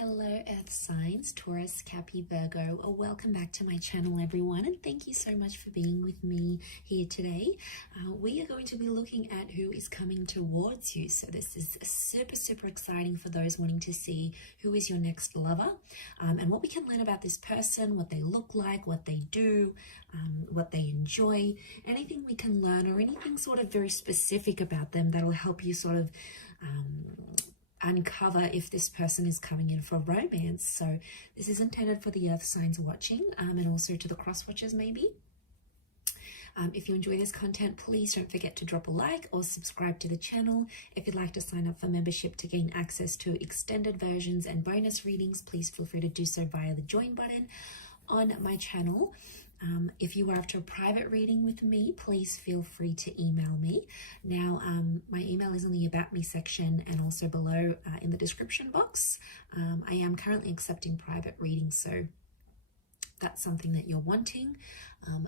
Hello Earth signs, Taurus, Capi, Virgo. Welcome back to my channel everyone, and thank you so much for being with me here today. We are going to be looking at who is coming towards you. So this is super exciting for those wanting to see who is your next lover, and what we can learn about this person, what they look like, what they do, what they enjoy, anything we can learn or anything sort of very specific about them that'll help you sort of uncover if this person is coming in for romance. So this is intended for the earth signs watching, and also to the cross watchers maybe. If you enjoy this content, please don't forget to drop a like or subscribe to the channel. If you'd like to sign up for membership to gain access to extended versions and bonus readings, please feel free to do so via the join button on my channel. If you are after a private reading with me, please feel free to email me. Now, my email is in the About Me section and also below in the description box. I am currently accepting private readings, so that's something that you're wanting,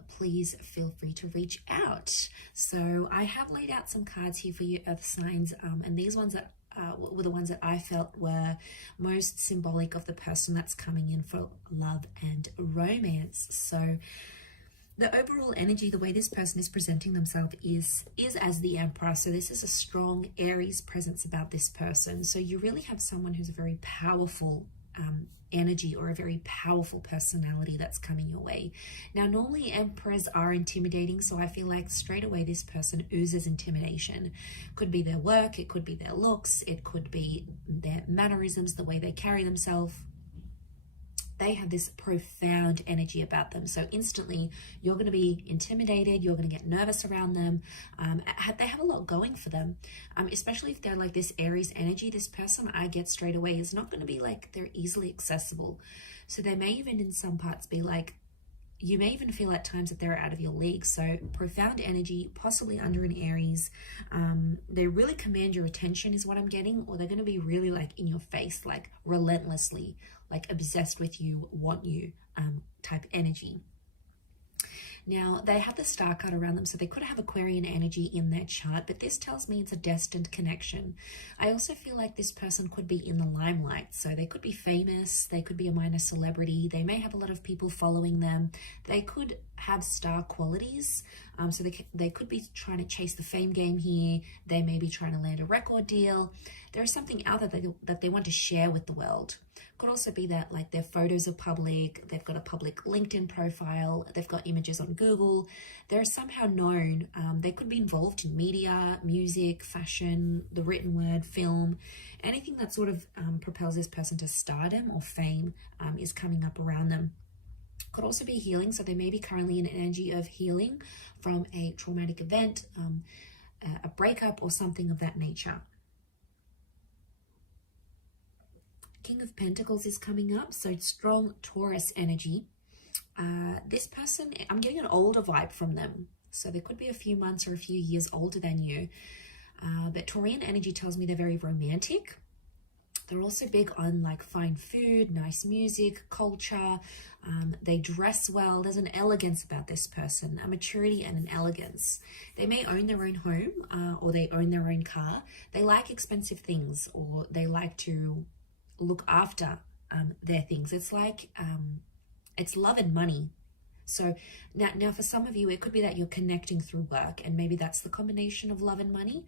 please feel free to reach out. So I have laid out some cards here for you earth signs, and these ones that were the ones that I felt were most symbolic of the person that's coming in for love and romance. So the overall energy, the way this person is presenting themselves is as the Emperor. So this is a strong Aries presence about this person. So you really have someone who's a very powerful energy or a very powerful personality that's coming your way. Now, normally emperors are intimidating, so I feel like straight away this person oozes intimidation. Could be their work, it could be their looks, it could be their mannerisms, the way they carry themselves. They have this profound energy about them. So instantly you're going to be intimidated. You're going to get nervous around them. They have a lot going for them, especially if they're like this Aries energy. This person I get straight away is not going to be like they're easily accessible. So they may even in some parts be like, you may even feel at times that they're out of your league. So profound energy, possibly under an Aries. They really command your attention is what I'm getting, or they're going to be really like in your face, like relentlessly, like obsessed with you, want you type energy. Now, they have the star card around them, so they could have Aquarian energy in their chart, but this tells me it's a destined connection. I also feel like this person could be in the limelight, so they could be famous, they could be a minor celebrity, they may have a lot of people following them, they could have star qualities, so they could be trying to chase the fame game here, they may be trying to land a record deal. There is something out there that they want to share with the world. Could also be that like their photos are public, they've got a public LinkedIn profile, they've got images on Google, they're somehow known. They could be involved in media, music, fashion, the written word, film, anything that sort of propels this person to stardom or fame is coming up around them. Could also be healing, so they may be currently in an energy of healing from a traumatic event, a breakup or something of that nature. King of Pentacles is coming up, so strong Taurus energy. This person, I'm getting an older vibe from them. So there could be a few months or a few years older than you. But Taurian energy tells me they're very romantic. They're also big on like fine food, nice music, culture. They dress well. There's an elegance about this person, a maturity and an elegance. They may own their own home or they own their own car. They like expensive things, or they like to look after their things. It's like it's love and money. So now for some of you it could be that you're connecting through work, and maybe that's the combination of love and money,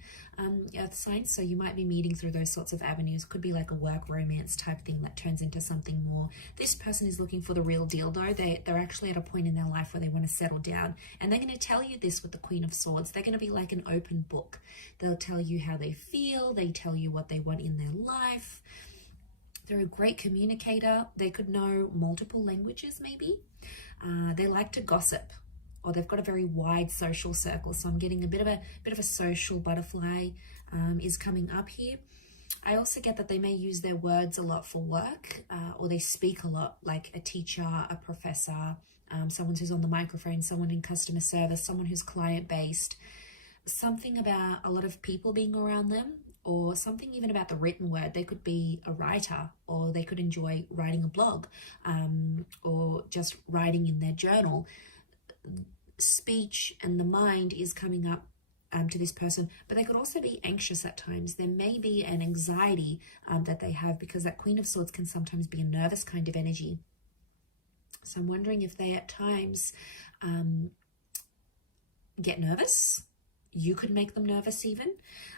earth signs. So you might be meeting through those sorts of avenues. Could be like a work romance type thing that turns into something more. This person is looking for the real deal though. They're actually at a point in their life where they want to settle down, and they're going to tell you this with the Queen of Swords. They're going to be like an open book. They'll tell you how they feel. They tell you what they want in their life. They're a great communicator. They could know multiple languages maybe. They like to gossip, or they've got a very wide social circle. So I'm getting a bit of a social butterfly is coming up here. I also get that they may use their words a lot for work, or they speak a lot, like a teacher, a professor, someone who's on the microphone, someone in customer service, someone who's client-based. Something about a lot of people being around them, or something even about the written word. They could be a writer, or they could enjoy writing a blog, or just writing in their journal. Speech and the mind is coming up to this person, but they could also be anxious at times. There may be an anxiety that they have, because that Queen of Swords can sometimes be a nervous kind of energy. So I'm wondering if they at times get nervous. You could make them nervous even.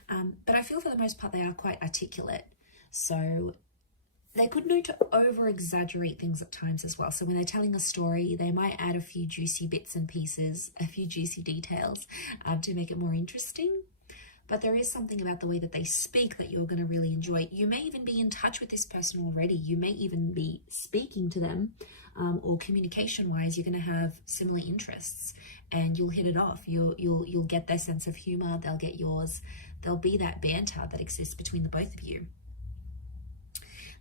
But I feel for the most part they are quite articulate. So they could know to over-exaggerate things at times as well. So when they're telling a story, they might add a few juicy bits and pieces, a few juicy details to make it more interesting. But there is something about the way that they speak that you're going to really enjoy. You may even be in touch with this person already. You may even be speaking to them, or communication-wise, you're going to have similar interests, and you'll hit it off. You'll get their sense of humor. They'll get yours. There'll be that banter that exists between the both of you.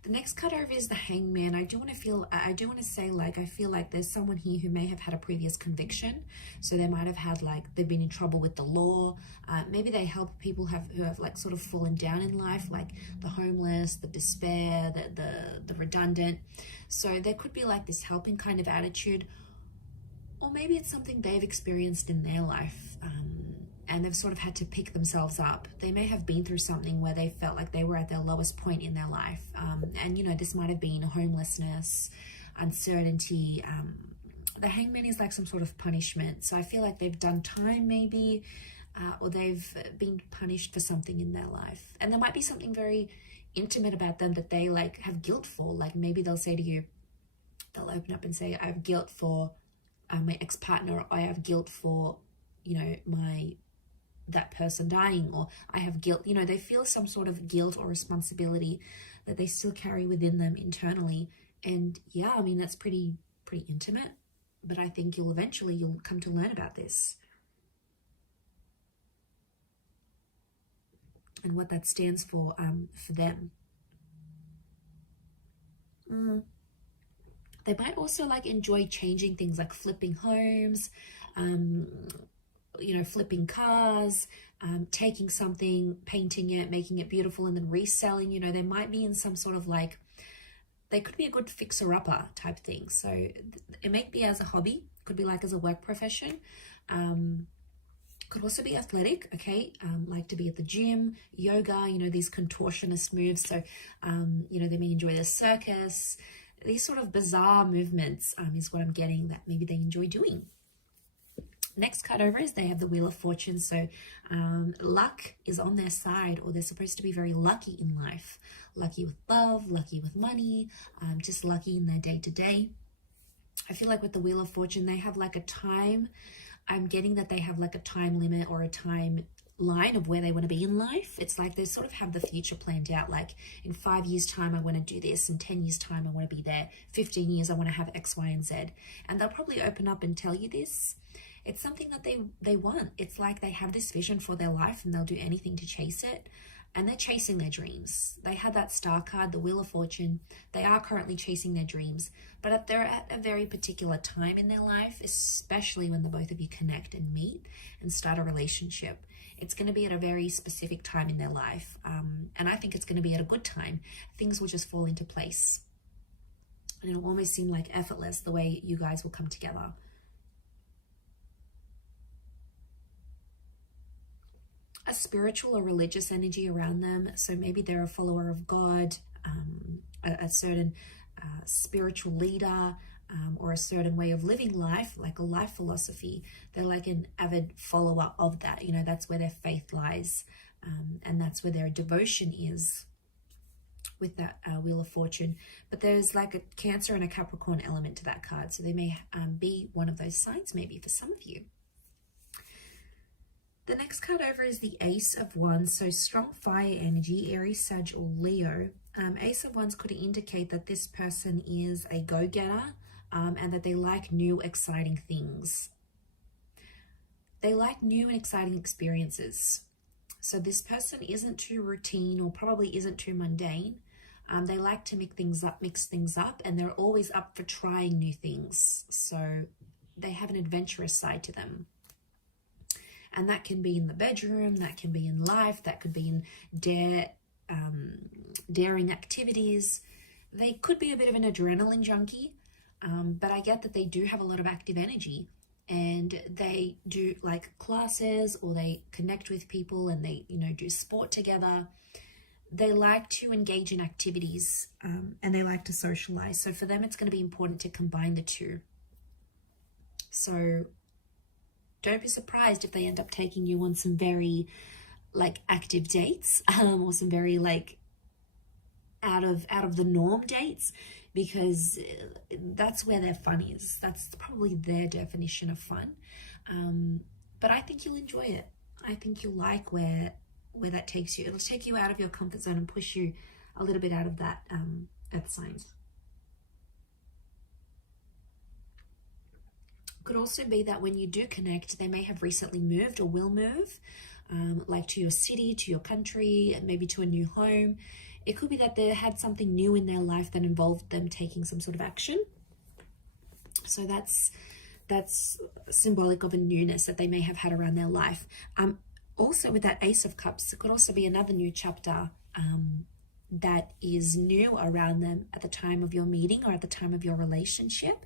The next card over is the Hangman. I do want to say, like, I feel like there's someone here who may have had a previous conviction. So they might have had, like, they've been in trouble with the law. Maybe they help people who have like sort of fallen down in life, like the homeless, the despair, the redundant. So there could be like this helping kind of attitude, or maybe it's something they've experienced in their life. And they've sort of had to pick themselves up. They may have been through something where they felt like they were at their lowest point in their life. And, you know, this might have been homelessness, uncertainty. The Hangman is like some sort of punishment. So I feel like they've done time maybe, or they've been punished for something in their life. And there might be something very intimate about them that they like have guilt for. Like maybe they'll say to you, they'll open up and say, I have guilt for my ex-partner, or I have guilt for, you know, that person dying, or I have guilt. You know, they feel some sort of guilt or responsibility that they still carry within them internally. And yeah, I mean, that's pretty intimate, but I think you'll come to learn about this and what that stands for them. They might also like enjoy changing things, like flipping homes, you know, flipping cars, taking something, painting it, making it beautiful, and then reselling. You know, they might be in some sort of like, they could be a good fixer-upper type thing. So it may be as a hobby, could be like as a work profession, could also be athletic, okay, like to be at the gym, yoga, you know, these contortionist moves. So, you know, they may enjoy the circus. These sort of bizarre movements is what I'm getting that maybe they enjoy doing. Next card over is they have the Wheel of Fortune. So luck is on their side, or they're supposed to be very lucky in life. Lucky with love, lucky with money, just lucky in their day-to-day. I feel like with the Wheel of Fortune, they have like a time. I'm getting that they have like a time limit or a time line of where they want to be in life. It's like they sort of have the future planned out, like in 5 years time I want to do this, in 10 years time I want to be there, 15 years I want to have X, Y, and Z. And they'll probably open up and tell you this. It's something that they want. It's like they have this vision for their life and they'll do anything to chase it. And they're chasing their dreams. They had that star card, the Wheel of Fortune. They are currently chasing their dreams, but they're at a very particular time in their life, especially when the both of you connect and meet and start a relationship. It's going to be at a very specific time in their life. And I think it's going to be at a good time. Things will just fall into place. And it'll almost seem like effortless the way you guys will come together. A spiritual or religious energy around them. So maybe they're a follower of God, a certain spiritual leader, or a certain way of living life, like a life philosophy. They're like an avid follower of that. You know, that's where their faith lies, and that's where their devotion is with that Wheel of Fortune. But there's like a Cancer and a Capricorn element to that card. So they may be one of those signs maybe for some of you. The next card over is the Ace of Wands. So strong fire energy, Aries, Sag, or Leo. Ace of Wands could indicate that this person is a go-getter, and that they like new, exciting things. They like new and exciting experiences. So this person isn't too routine, or probably isn't too mundane. They like to mix things up, and they're always up for trying new things. So they have an adventurous side to them. And that can be in the bedroom, that can be in life, that could be in daring activities. They could be a bit of an adrenaline junkie, but I get that they do have a lot of active energy. and they do like classes, or they connect with people and they, you know, do sport together. They like to engage in activities, and they like to socialize. So for them, it's going to be important to combine the two. So don't be surprised if they end up taking you on some very like active dates, or some very like out of the norm dates, because that's where their fun is. That's probably their definition of fun. But I think you'll enjoy it. I think you'll like where that takes you. It'll take you out of your comfort zone and push you a little bit out of that earth signs. Could also be that when you do connect, they may have recently moved or will move, like to your city, to your country, maybe to a new home. It could be that they had something new in their life that involved them taking some sort of action. So that's symbolic of a newness that they may have had around their life. Also with that Ace of Cups, it could also be another new chapter that is new around them at the time of your meeting or at the time of your relationship.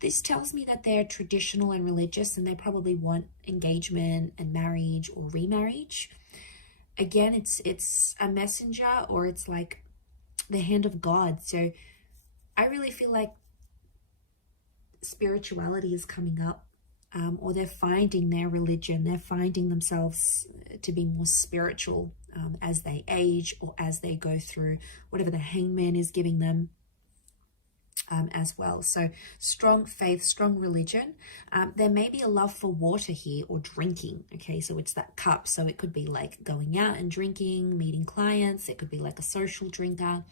This tells me that they're traditional and religious, and they probably want engagement and marriage or remarriage. Again, it's a messenger, or it's like the hand of God. So I really feel like spirituality is coming up, or they're finding their religion. They're finding themselves to be more spiritual as they age, or as they go through whatever the hangman is giving them. As well. So strong faith, strong religion. There may be a love for water here, or drinking. Okay, so it's that cup. So it could be like going out and drinking, meeting clients. It could be like a social drinker.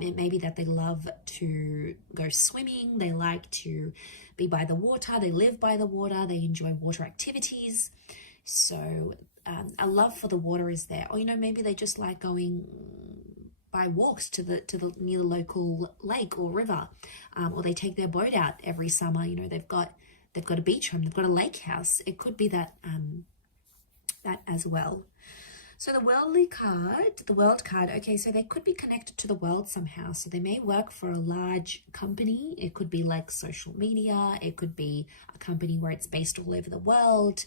It may be that they love to go swimming. They like to be by the water. They live by the water. They enjoy water activities. So a love for the water is there. Or, you know, maybe they just like going by walks to the near the local lake or river, or they take their boat out every summer. You know, they've got a beach home, they've got a lake house. It could be that that as well. So the world card, okay, so they could be connected to the world somehow. So they may work for a large company. It could be like social media. It could be a company where it's based all over the world.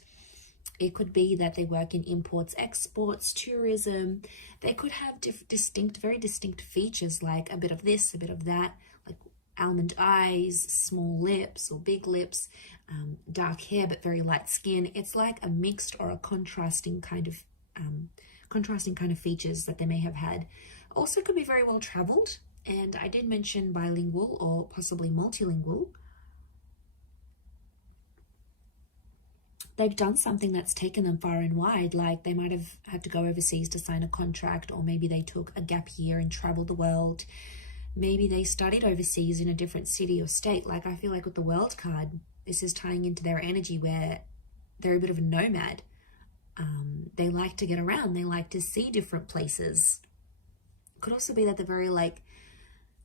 It could be that they work in imports, exports, tourism. They could have very distinct features, like a bit of this, a bit of that, like almond eyes, small lips or big lips, dark hair but very light skin. It's like a mixed or a contrasting kind of features that they may have had. Also could be very well traveled, and I did mention bilingual or possibly multilingual. They've done something that's taken them far and wide, like they might have had to go overseas to sign a contract, or maybe they took a gap year and traveled the world. Maybe they studied overseas in a different city or state. Like I feel like with the world card, this is tying into their energy where they're a bit of a nomad. They like to get around. They like to see different places. Could also be that they're very like,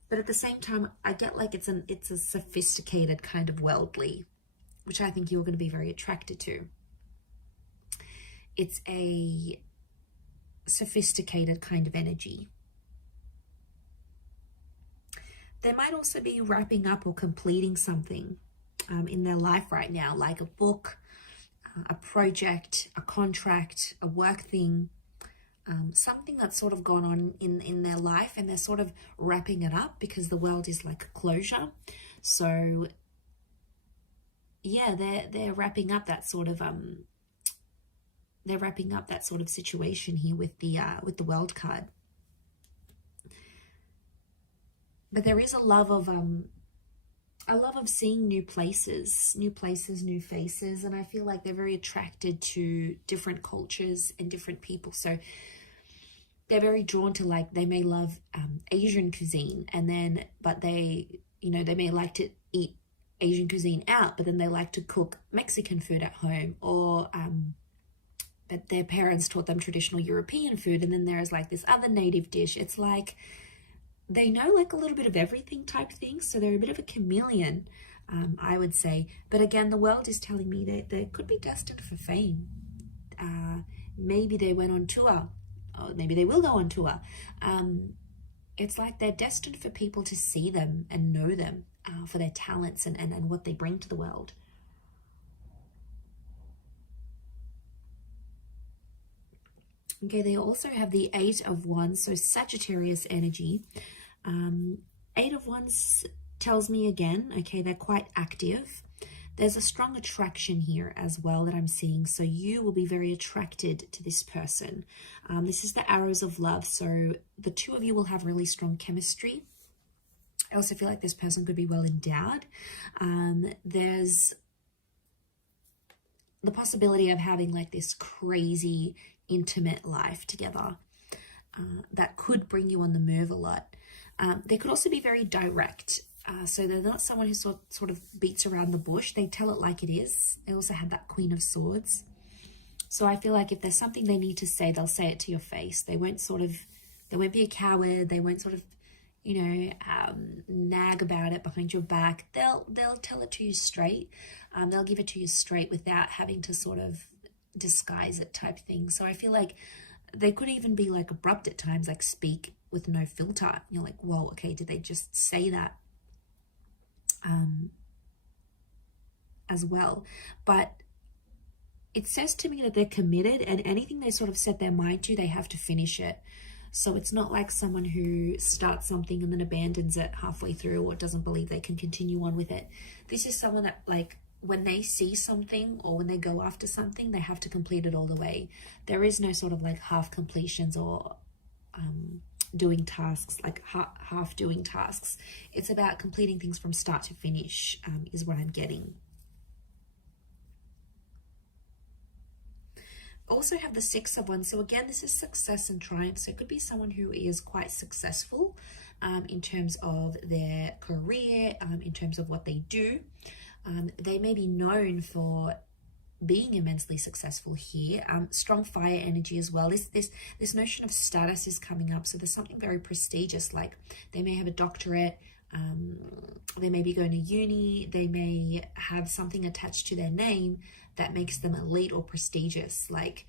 but at the same time, I get like it's a sophisticated kind of worldly, which I think you're going to be very attracted to. It's a sophisticated kind of energy. They might also be wrapping up or completing something in their life right now, like a book, a project, a contract, a work thing, something that's sort of gone on in their life, and they're sort of wrapping it up because the world is like a closure. So yeah, they're wrapping up that sort of situation here with the world card. But there is a love of seeing new places, new faces, and I feel like they're very attracted to different cultures and different people. So they're very drawn to, like, they may love Asian cuisine, but they may like to eat Asian cuisine out, but then they like to cook Mexican food at home, or but their parents taught them traditional European food, and then there's like this other native dish. It's like they know like a little bit of everything type thing, so they're a bit of a chameleon, I would say. But again, the world is telling me that they could be destined for fame. Maybe they went on tour, or maybe they will go on tour. It's like they're destined for people to see them and know them for their talents and what they bring to the world. Okay, they also have the Eight of Wands, so Sagittarius energy. Eight of Wands tells me again, okay, they're quite active. There's a strong attraction here as well that I'm seeing. So you will be very attracted to this person. This is the arrows of love. So the two of you will have really strong chemistry. I also feel like this person could be well endowed. There's the possibility of having like this crazy intimate life together that could bring you on the move a lot. They could also be very direct. So they're not someone who sort of beats around the bush. They tell it like it is. They also have that Queen of Swords. So I feel like if there's something they need to say, they'll say it to your face. They won't be a coward. They won't sort of, you know, nag about it behind your back. They'll tell it to you straight. They'll give it to you straight without having to sort of disguise it type thing. So I feel like they could even be like abrupt at times, like speak with no filter. You're like, whoa, okay, did they just say that? As well. But it says to me that they're committed, and anything they sort of set their mind to, they have to finish it. So it's not like someone who starts something and then abandons it halfway through or doesn't believe they can continue on with it. This is someone that, like, when they see something or when they go after something, they have to complete it all the way. There is no sort of like half completions or doing tasks, like half doing tasks. It's about completing things from start to finish, is what I'm getting. Also have the Six of Wands. So again, this is success and triumph. So it could be someone who is quite successful in terms of their career, in terms of what they do. They may be known for being immensely successful here. Strong fire energy as well. This notion of status is coming up. So there's something very prestigious, like they may have a doctorate, they may be going to uni, they may have something attached to their name that makes them elite or prestigious, like,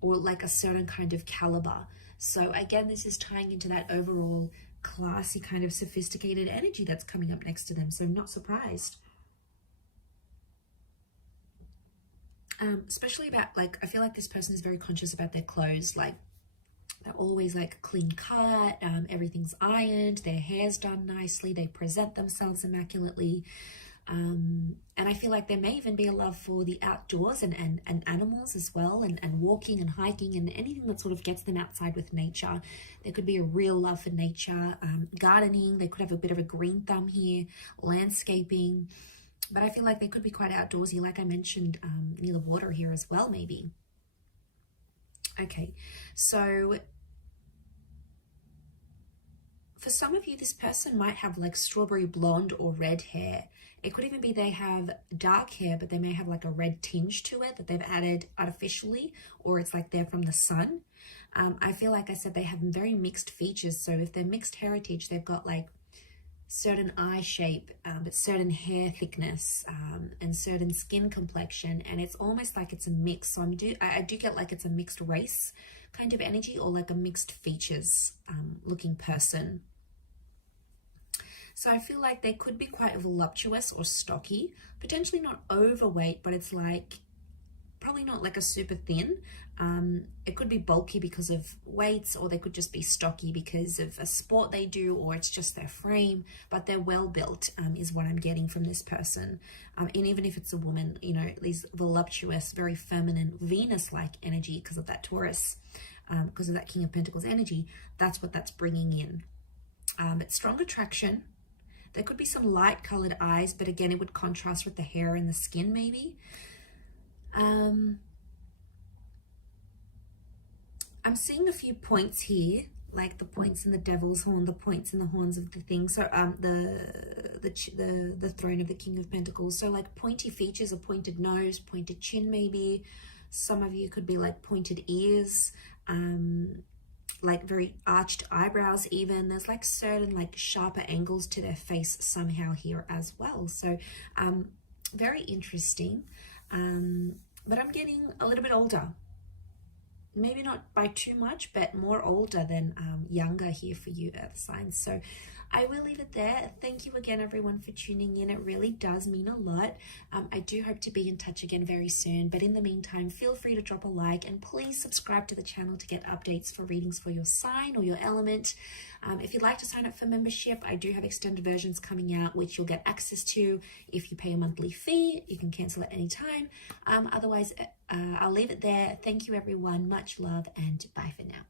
or like a certain kind of caliber. So again, this is tying into that overall classy kind of sophisticated energy that's coming up next to them. So I'm not surprised. Especially about, like, I feel like this person is very conscious about their clothes. Like, they're always like clean cut, everything's ironed, their hair's done nicely, they present themselves immaculately. And I feel like there may even be a love for the outdoors and animals as well, and walking and hiking and anything that sort of gets them outside with nature. There could be a real love for nature, gardening. They could have a bit of a green thumb here, landscaping. But I feel like they could be quite outdoorsy, like I mentioned, near the water here as well, maybe. Okay, so for some of you, this person might have like strawberry blonde or red hair. It could even be they have dark hair, but they may have like a red tinge to it that they've added artificially, or it's like they're from the sun. I feel like I said they have very mixed features. So if they're mixed heritage, they've got like certain eye shape, but certain hair thickness, and certain skin complexion, and it's almost like it's a mix. So I do get like it's a mixed race kind of energy, or like a mixed features looking person. So I feel like they could be quite voluptuous or stocky, potentially not overweight, but it's like probably not like a super thin. It could be bulky because of weights, or they could just be stocky because of a sport they do, or it's just their frame, but they're well built, is what I'm getting from this person. And even if it's a woman, you know, these voluptuous, very feminine, Venus-like energy because of that Taurus, because of that King of Pentacles energy, that's what that's bringing in. It's strong attraction. There could be some light colored eyes, but again, it would contrast with the hair and the skin maybe. I'm seeing a few points here, like the points in the devil's horn, the points in the horns of the thing. So the throne of the King of Pentacles. So like pointy features, a pointed nose, pointed chin maybe. Some of you could be like pointed ears, like very arched eyebrows even. There's like certain like sharper angles to their face somehow here as well. So very interesting. But I'm getting a little bit older. maybe not by too much, but more older than younger here for you earth signs. So I will leave it there. Thank you again, everyone, for tuning in. It really does mean a lot. I do hope to be in touch again very soon. But in the meantime, feel free to drop a like and please subscribe to the channel to get updates for readings for your sign or your element. If you'd like to sign up for membership, I do have extended versions coming out, which you'll get access to if you pay a monthly fee. You can cancel at any time. Otherwise, I'll leave it there. Thank you, everyone. Much love and bye for now.